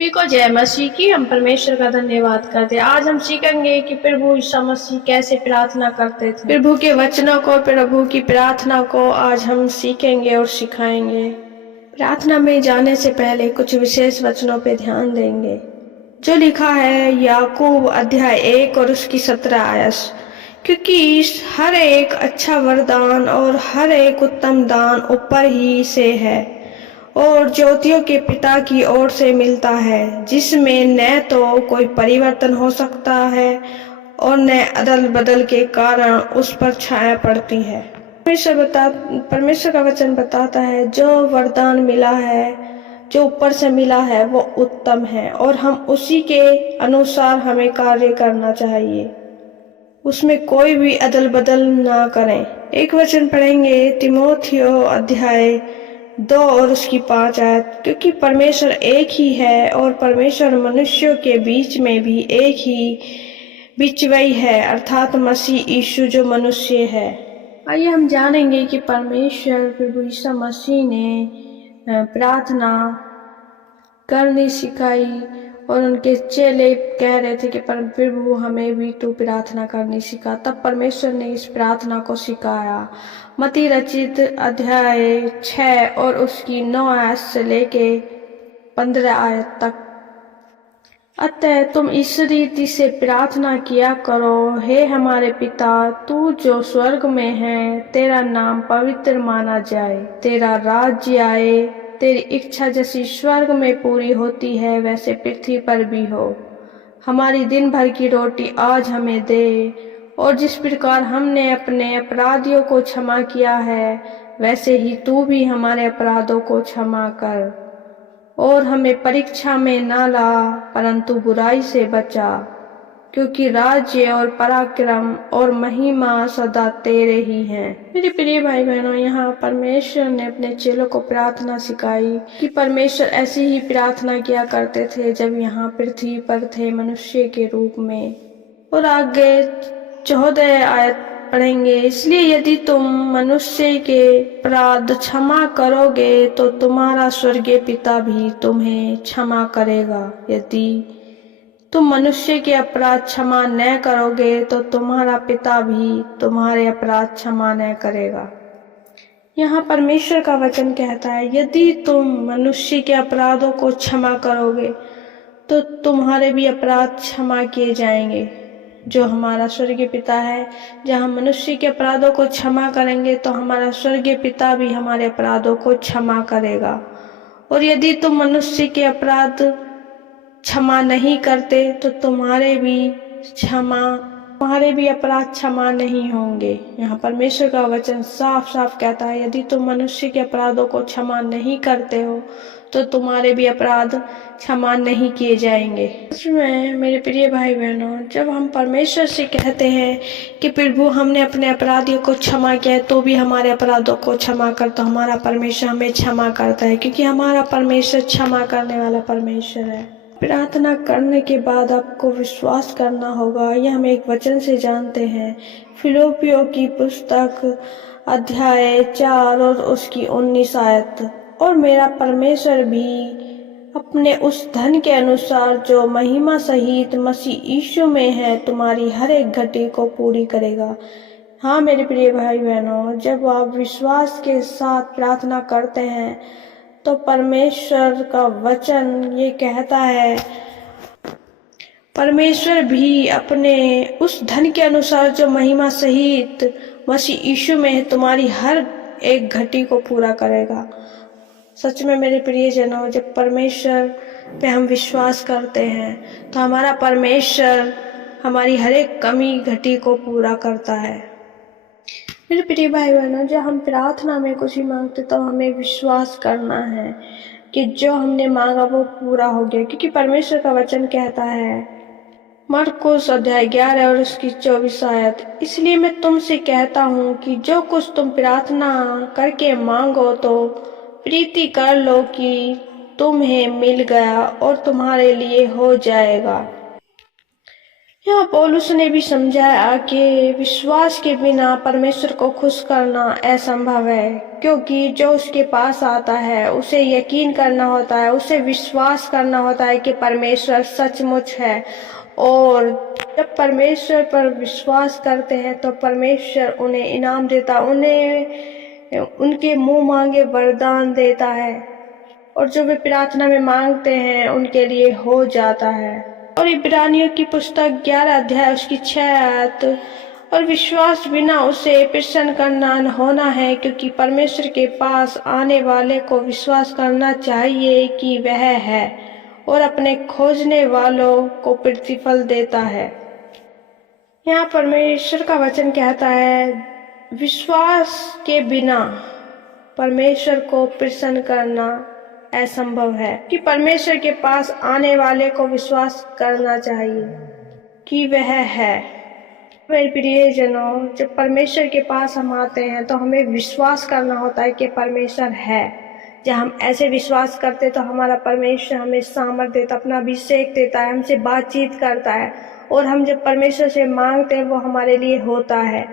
सभी को जय मसीह की। हम परमेश्वर का धन्यवाद करते हैं। आज हम सीखेंगे कि प्रभु यीशु मसीह कैसे प्रार्थना करते थे। प्रभु के वचनों को, प्रभु की प्रार्थना को आज हम सीखेंगे और सिखाएंगे। प्रार्थना में जाने से पहले कुछ विशेष वचनों पे ध्यान देंगे जो लिखा है याकूब अध्याय 1 और उसकी 17 आयत। क्योंकि हर एक अच्छा वरदान और हर एक उत्तम दान ऊपर ही से है और ज्योतियों के पिता की ओर से मिलता है, जिसमें न तो कोई परिवर्तन हो सकता है और न अदल बदल के कारण उस पर छाया पड़ती है। परमेश्वर का वचन बताता है जो वरदान मिला है, जो ऊपर से मिला है, वो उत्तम है और हम उसी के अनुसार हमें कार्य करना चाहिए। उसमें कोई भी अदल बदल ना करें। एक वचन पढ़ेंगे तिमोथियो अध्याय 2 और उसकी 5 आयत। क्योंकि परमेश्वर एक ही है और परमेश्वर मनुष्यों के बीच में भी एक ही बिचवई है, अर्थात मसीह यीशु जो मनुष्य है। आइए हम जानेंगे कि परमेश्वर प्रभु यीशु मसीह ने प्रार्थना करनी सिखाई और उनके चेले कह रहे थे कि प्रभु हमें भी तू प्रार्थना करनी सिखा। तब परमेश्वर ने इस प्रार्थना को सिखाया। मत्ती रचित अध्याय 6 और उसकी 9 आयत से लेके 15 आयत तक। अतः तुम इस रीति से प्रार्थना किया करो, हे हमारे पिता, तू जो स्वर्ग में है, तेरा नाम पवित्र माना जाए, तेरा राज्य आए, तेरी इच्छा जैसी स्वर्ग में पूरी होती है वैसे पृथ्वी पर भी हो। हमारी दिन भर की रोटी आज हमें दे और जिस प्रकार हमने अपने अपराधियों को क्षमा किया है वैसे ही तू भी हमारे अपराधों को क्षमा कर और हमें परीक्षा में ना ला परंतु बुराई से बचा, क्योंकि राज्य और पराक्रम और महिमा सदा तेरे ही हैं। मेरे प्रिय भाई बहनों, यहाँ परमेश्वर ने अपने चेलों को प्रार्थना सिखाई कि परमेश्वर ऐसी ही प्रार्थना किया करते थे जब यहाँ पृथ्वी पर थे मनुष्य के रूप में। और आगे 14 आयत पढ़ेंगे। इसलिए यदि तुम मनुष्य के अपराध क्षमा करोगे तो तुम्हारा स्वर्गीय पिता भी तुम्हें क्षमा करेगा। यदि तुम मनुष्य के अपराध क्षमा न करोगे तो तुम्हारा पिता भी तुम्हारे अपराध क्षमा न करेगा। यहाँ परमेश्वर का वचन कहता है यदि तुम मनुष्य के अपराधों को क्षमा करोगे तो तुम्हारे भी अपराध क्षमा किए जाएंगे। जो हमारा स्वर्गीय पिता है, जब हम मनुष्य के अपराधों को क्षमा करेंगे तो हमारा स्वर्गीय पिता भी हमारे अपराधों को क्षमा करेगा। और यदि तुम मनुष्य के अपराध क्षमा नहीं करते तो तुम्हारे भी अपराध क्षमा नहीं होंगे। यहाँ परमेश्वर का वचन साफ साफ कहता है यदि तुम मनुष्य के अपराधों को क्षमा नहीं करते हो तो तुम्हारे भी अपराध क्षमा नहीं किए जाएंगे। इसमें मेरे प्रिय भाई बहनों, जब हम परमेश्वर से कहते हैं कि प्रभु हमने अपने अपराधियों को क्षमा किया है तो भी हमारे अपराधों को क्षमा कर, तो हमारा परमेश्वर हमें क्षमा करता है, क्योंकि हमारा परमेश्वर क्षमा करने वाला परमेश्वर है। प्रार्थना करने के बाद आपको विश्वास करना होगा। यह हम एक वचन से जानते हैं, फिलिप्पियों की पुस्तक अध्याय 4 और उसकी 19 आयत। और मेरा परमेश्वर भी अपने उस धन के अनुसार जो महिमा सहित मसीह यीशु में है तुम्हारी हर एक घटी को पूरी करेगा। हाँ मेरे प्रिय भाई बहनों, जब आप विश्वास के साथ प्रार्थना करते हैं तो परमेश्वर का वचन ये कहता है परमेश्वर भी अपने उस धन के अनुसार जो महिमा सहित मसीह यीशु में है तुम्हारी हर एक घटी को पूरा करेगा। सच में मेरे प्रियजनों, जब परमेश्वर पे हम विश्वास करते हैं तो हमारा परमेश्वर हमारी हर एक कमी घटी को पूरा करता है। मेरे प्रिय भाई बहनों, जब हम प्रार्थना में कुछ ही मांगते तो हमें विश्वास करना है कि जो हमने मांगा वो पूरा हो गया, क्योंकि परमेश्वर का वचन कहता है मरकुस अध्याय 11 और उसकी 24 आयत। इसलिए मैं तुमसे कहता हूँ कि जो कुछ तुम प्रार्थना करके मांगो तो प्रीति कर लो कि तुम्हें मिल गया और तुम्हारे लिए हो जाएगा। यहाँ पौलुस ने भी समझाया कि विश्वास के बिना परमेश्वर को खुश करना असंभव है, क्योंकि जो उसके पास आता है उसे यकीन करना होता है, उसे विश्वास करना होता है कि परमेश्वर सचमुच है। और जब परमेश्वर पर विश्वास करते हैं तो परमेश्वर उन्हें इनाम देता, उन्हें उनके मुंह मांगे वरदान देता है, और जो वे प्रार्थना में मांगते हैं उनके लिए हो जाता है। और इब्रानियों की पुस्तक 11 अध्याय उसकी 6 आयत, और विश्वास बिना उसे प्रसन्न करना होना है, क्योंकि परमेश्वर के पास आने वाले को विश्वास करना चाहिए कि वह है और अपने खोजने वालों को प्रतिफल देता है। यहाँ परमेश्वर का वचन कहता है विश्वास के बिना परमेश्वर को प्रसन्न करना असंभव है, कि परमेश्वर के पास आने वाले को विश्वास करना चाहिए कि वह है। मेरे प्रियजनों, जब परमेश्वर के पास हम आते हैं तो हमें विश्वास करना होता है कि परमेश्वर है। जब हम ऐसे विश्वास करते तो हमारा परमेश्वर हमें सामर्थ्य देता, अपना अभिषेक देता है, हमसे बातचीत करता है, और हम जब परमेश्वर से मांगते हैं वो हमारे लिए होता है,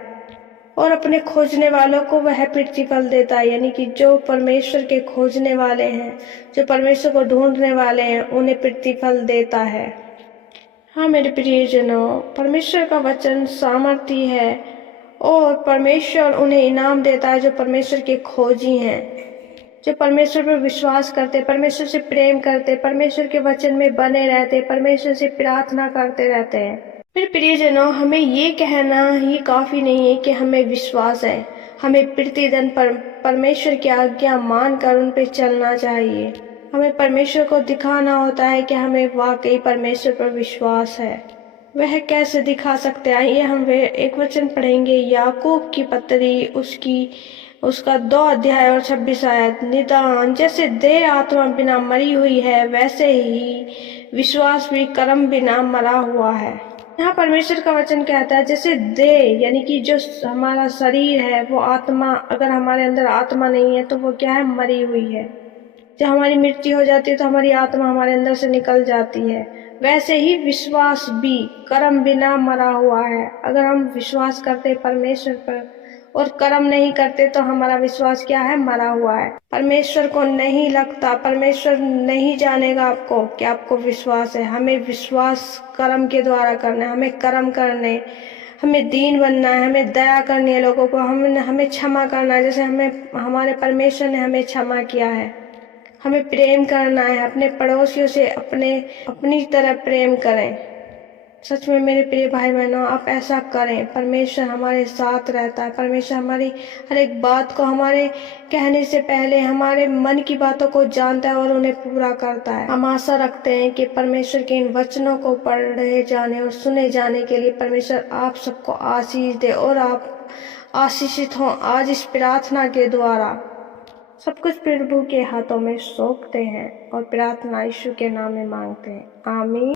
और अपने खोजने वालों को वह प्रतिफल देता है। यानी कि जो परमेश्वर के खोजने वाले हैं, जो परमेश्वर को ढूंढने वाले हैं, उन्हें प्रतिफल देता है। हाँ मेरे प्रियजनों, परमेश्वर का वचन सामर्थी है, और परमेश्वर उन्हें इनाम देता है जो परमेश्वर के खोजी हैं, जो परमेश्वर पर विश्वास करते, परमेश्वर से प्रेम करते, परमेश्वर के वचन में बने रहते, परमेश्वर से प्रार्थना करते रहते हैं। फिर प्रियजनों, हमें ये कहना ही काफी नहीं है कि हमें विश्वास है। हमें प्रतिदिन परमेश्वर की आज्ञा मानकर उन पर चलना चाहिए। हमें परमेश्वर को दिखाना होता है कि हमें वाकई परमेश्वर पर विश्वास है। वह कैसे दिखा सकते हैं? आइए हम एक वचन पढ़ेंगे, याकूब की पत्री उसका 2 अध्याय और 26 आयत। निदान जैसे देह आत्मा बिना मरी हुई है, वैसे ही विश्वास भी कर्म बिना मरा हुआ है। यहाँ परमेश्वर का वचन कहता है जैसे देह, यानी कि जो हमारा शरीर है, वो आत्मा, अगर हमारे अंदर आत्मा नहीं है तो वो क्या है? मरी हुई है। जब हमारी मृत्यु हो जाती है तो हमारी आत्मा हमारे अंदर से निकल जाती है। वैसे ही विश्वास भी कर्म बिना मरा हुआ है। अगर हम विश्वास करते परमेश्वर पर और कर्म नहीं करते तो हमारा विश्वास क्या है? मरा हुआ है। परमेश्वर को नहीं लगता, परमेश्वर नहीं जानेगा आपको कि आपको विश्वास है। हमें विश्वास कर्म के द्वारा करना है, हमें कर्म करने, हमें दीन बनना है, हमें दया करनी है लोगों को, हमें क्षमा करना है, जैसे हमारे परमेश्वर ने हमें क्षमा किया है। हमें प्रेम करना है, अपने पड़ोसियों से अपनी तरह प्रेम करें। सच में मेरे प्रिय भाई बहनों, आप ऐसा करें। परमेश्वर हमारे साथ रहता है। परमेश्वर हमारी हर एक बात को हमारे कहने से पहले हमारे मन की बातों को जानता है और उन्हें पूरा करता है। हम आशा रखते हैं कि परमेश्वर के इन वचनों को पढ़े जाने और सुने जाने के लिए परमेश्वर आप सबको आशीष दे, और आप आशीषित हों आज इस प्रार्थना के द्वारा। सब कुछ प्रभु के हाथों में सौंपते हैं और प्रार्थना यीशु के नाम में मांगते हैं। आमीन।